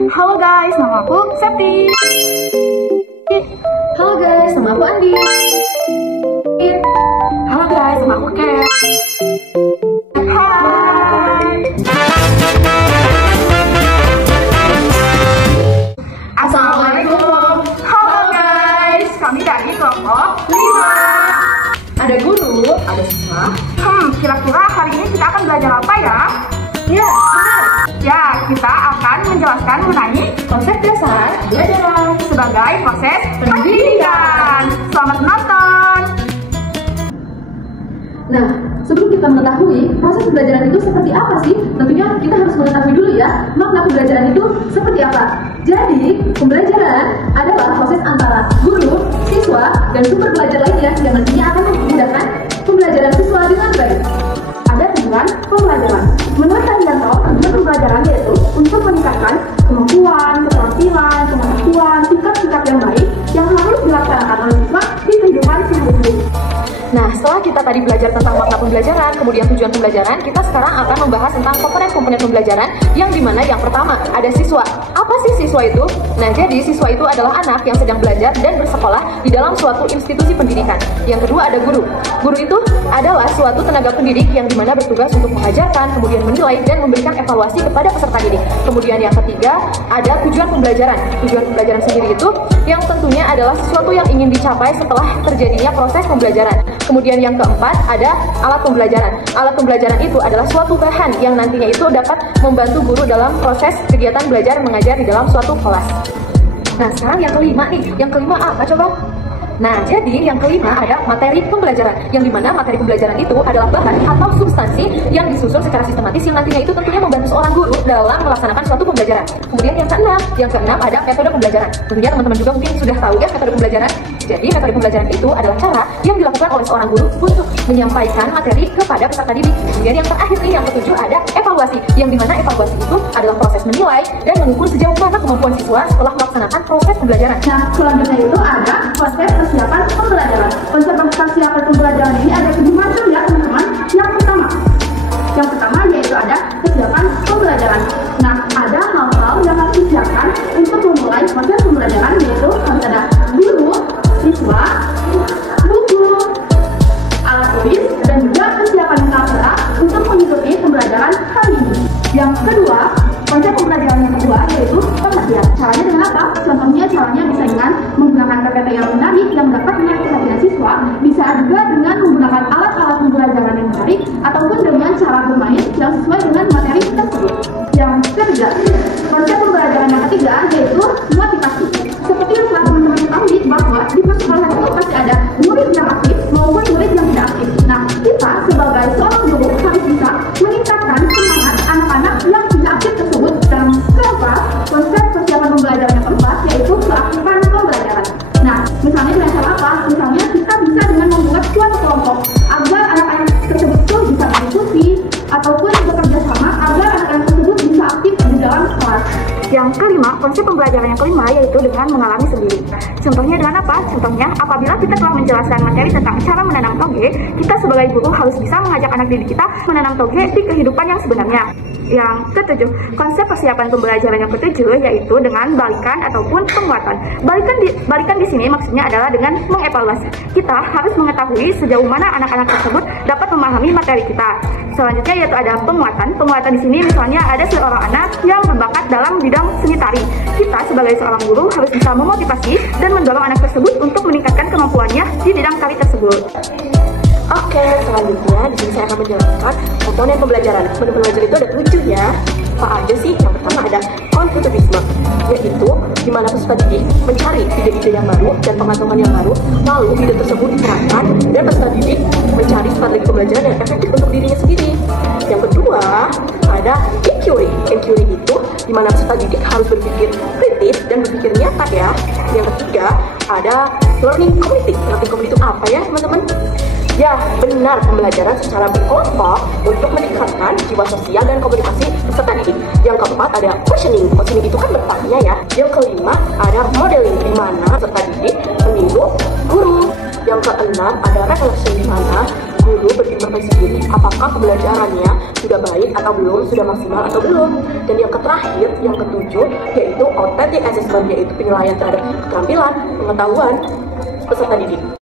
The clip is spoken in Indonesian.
Halo guys, nama aku Septi. Halo guys, nama aku Andi. Halo guys, nama aku Ken. Hai. Assalamualaikum. Halo guys, kami dari kelompok 5. Ada guru, ada siswa. Kira-kira hari ini kita akan belajar apa ya? Ya, benar. Ya, kita akan menjelaskan mengenai Konsep dasar pembelajaran sebagai proses pendidikan. Selamat menonton. Nah, sebelum kita mengetahui proses pembelajaran itu seperti apa sih, tentunya kita harus mengetahui dulu ya makna pembelajaran itu seperti apa. Jadi, pembelajaran adalah proses antara guru, siswa, dan sumber belajar lainnya yang nantinya akan memudahkan pembelajaran siswa dengan baik. Ada tujuan pembelajaran. Menurut Tandianto, tujuan pembelajaran yaitu untuk meningkatkan kemampuan, keterampilan, pengetahuan, sikap-sikap yang baik yang harus dilaksanakan oleh siswa di kehidupan sehari-hari. Nah, setelah kita tadi belajar tentang makna pembelajaran, kemudian tujuan pembelajaran, kita sekarang akan membahas tentang komponen-komponen pembelajaran yang dimana yang pertama ada siswa. Apa sih siswa itu? Nah, jadi siswa itu adalah anak yang sedang belajar dan bersekolah di dalam suatu institusi pendidikan. Yang kedua ada guru. Guru itu adalah suatu tenaga pendidik yang dimana bertugas untuk mengajarkan, kemudian menilai dan memberikan evaluasi kepada peserta didik. Kemudian yang ketiga ada tujuan pembelajaran. Tujuan pembelajaran sendiri itu yang tentunya adalah sesuatu yang ingin dicapai setelah terjadinya proses pembelajaran. Kemudian yang keempat ada alat pembelajaran. Alat pembelajaran itu adalah suatu bahan yang nantinya itu dapat membantu guru dalam proses kegiatan belajar mengajar di dalam suatu kelas. Nah, sekarang yang kelima nih. Yang kelima apa coba? Nah, jadi yang kelima ada materi pembelajaran, yang dimana materi pembelajaran itu adalah bahan atau substansi yang disusun secara sistematis yang nantinya itu tentunya membantu seorang guru dalam melaksanakan suatu pembelajaran. Kemudian yang keenam ada metode pembelajaran. Tentunya teman-teman juga mungkin sudah tahu ya metode pembelajaran. Jadi metode pembelajaran itu adalah cara yang dilakukan oleh seorang guru untuk menyampaikan materi kepada peserta didik. Kemudian yang terakhir nih, yang ketujuh ada evaluasi, yang dimana evaluasi itu adalah proses menilai dan mengukur sejauh mana kemampuan siswa setelah melaksanakan proses pembelajaran. Nah, selanjutnya itu ada konsep persiapan pembelajaran. Konsep persiapan pembelajaran ini ada 7 macam ya teman-teman. Yang pertama yaitu ada persiapan pembelajaran. Nah, ada hal-hal yang harus disiapkan untuk memulai proses pembelajaran, yaitu harus ada guru, siswa, buku, alat tulis, dan juga persiapan kamera untuk mengikuti pembelajaran kali ini. Yang kedua, konsep pembelajaran yang kedua yaitu pengertian. Caranya dengan apa? Contohnya caranya bisa dengan menggunakan PPT yang menarik yang dapat menarik perhatian siswa, bisa juga dengan menggunakan alat-alat pembelajaran yang menarik, ataupun dengan cara bermain yang sesuai dengan materi tersebut. Yang ketiga, konsep pembelajaran yang ketiga yaitu motivasi. Seperti yang telah teman-teman ketahui bahwa di persekolahan itu pasti ada murid yang aktif maupun murid yang tidak aktif. Nah, kita sebagai seorang guru harus bisa meningkatkan semangat anak-anak yang tidak aktif tersebut. Dan keempat, konsep persiapan pembelajaran yang keempat yaitu keaktifan pembelajaran. Nah, misalnya dengan cara apa? Misalnya kita bisa dengan membuat suatu kelompok agar anak-anak tersebut itu bisa berdiskusi ataupun bekerja sama agar anak-anak tersebut bisa aktif di dalam kelas. Yang kelima, konsep pembelajaran yang kelima yaitu dengan mengalami sendiri. Contohnya dengan apa? Contohnya, apabila kita telah menjelaskan materi tentang cara menanam toge, kita sebagai guru harus bisa mengajak anak didik kita menanam toge di kehidupan yang sebenarnya. Yang ketujuh, konsep persiapan pembelajaran yang ketujuh yaitu dengan balikan ataupun penguatan. Balikan di sini maksudnya adalah dengan mengevaluasi. Kita harus mengetahui sejauh mana anak-anak tersebut dapat memahami materi kita. Selanjutnya yaitu ada penguatan. Penguatan di sini misalnya ada seorang anak yang berbakat dalam bidang seni tari. Kita sebagai seorang guru harus bisa memotivasi dan mendorong anak tersebut untuk meningkatkan kemampuannya di bidang tari tersebut. Oke, selanjutnya di sini saya akan menjelaskan komponen pembelajaran. Komponen pembelajaran itu ada 7 ya. Apa aja sih? Yang pertama ada konstruktivisme, yaitu di mana peserta didik mencari ide-ide yang baru dan pengetahuan yang baru, lalu ide tersebut diterapkan dan peserta didik mencari strategi pembelajaran yang efektif untuk dirinya sendiri. Yang kedua ada inquiry. Inquiry itu di mana peserta didik harus berpikir kritis dan berpikir nyata ya. Yang ketiga ada learning community. Learning community itu apa ya teman-teman? Ya, benar, pembelajaran secara berkelompok untuk meningkatkan jiwa sosial dan komunikasi peserta didik. Yang keempat ada questioning. Questioning itu kan bertanya ya. Yang kelima ada modeling, di mana peserta didik meniru guru. Yang keenam ada reflection, di mana guru berintrospeksi diri, apakah pembelajarannya sudah baik atau belum, sudah maksimal atau belum. Dan yang terakhir, yang ketujuh, yaitu authentic assessment, yaitu penilaian terhadap keterampilan, pengetahuan peserta didik.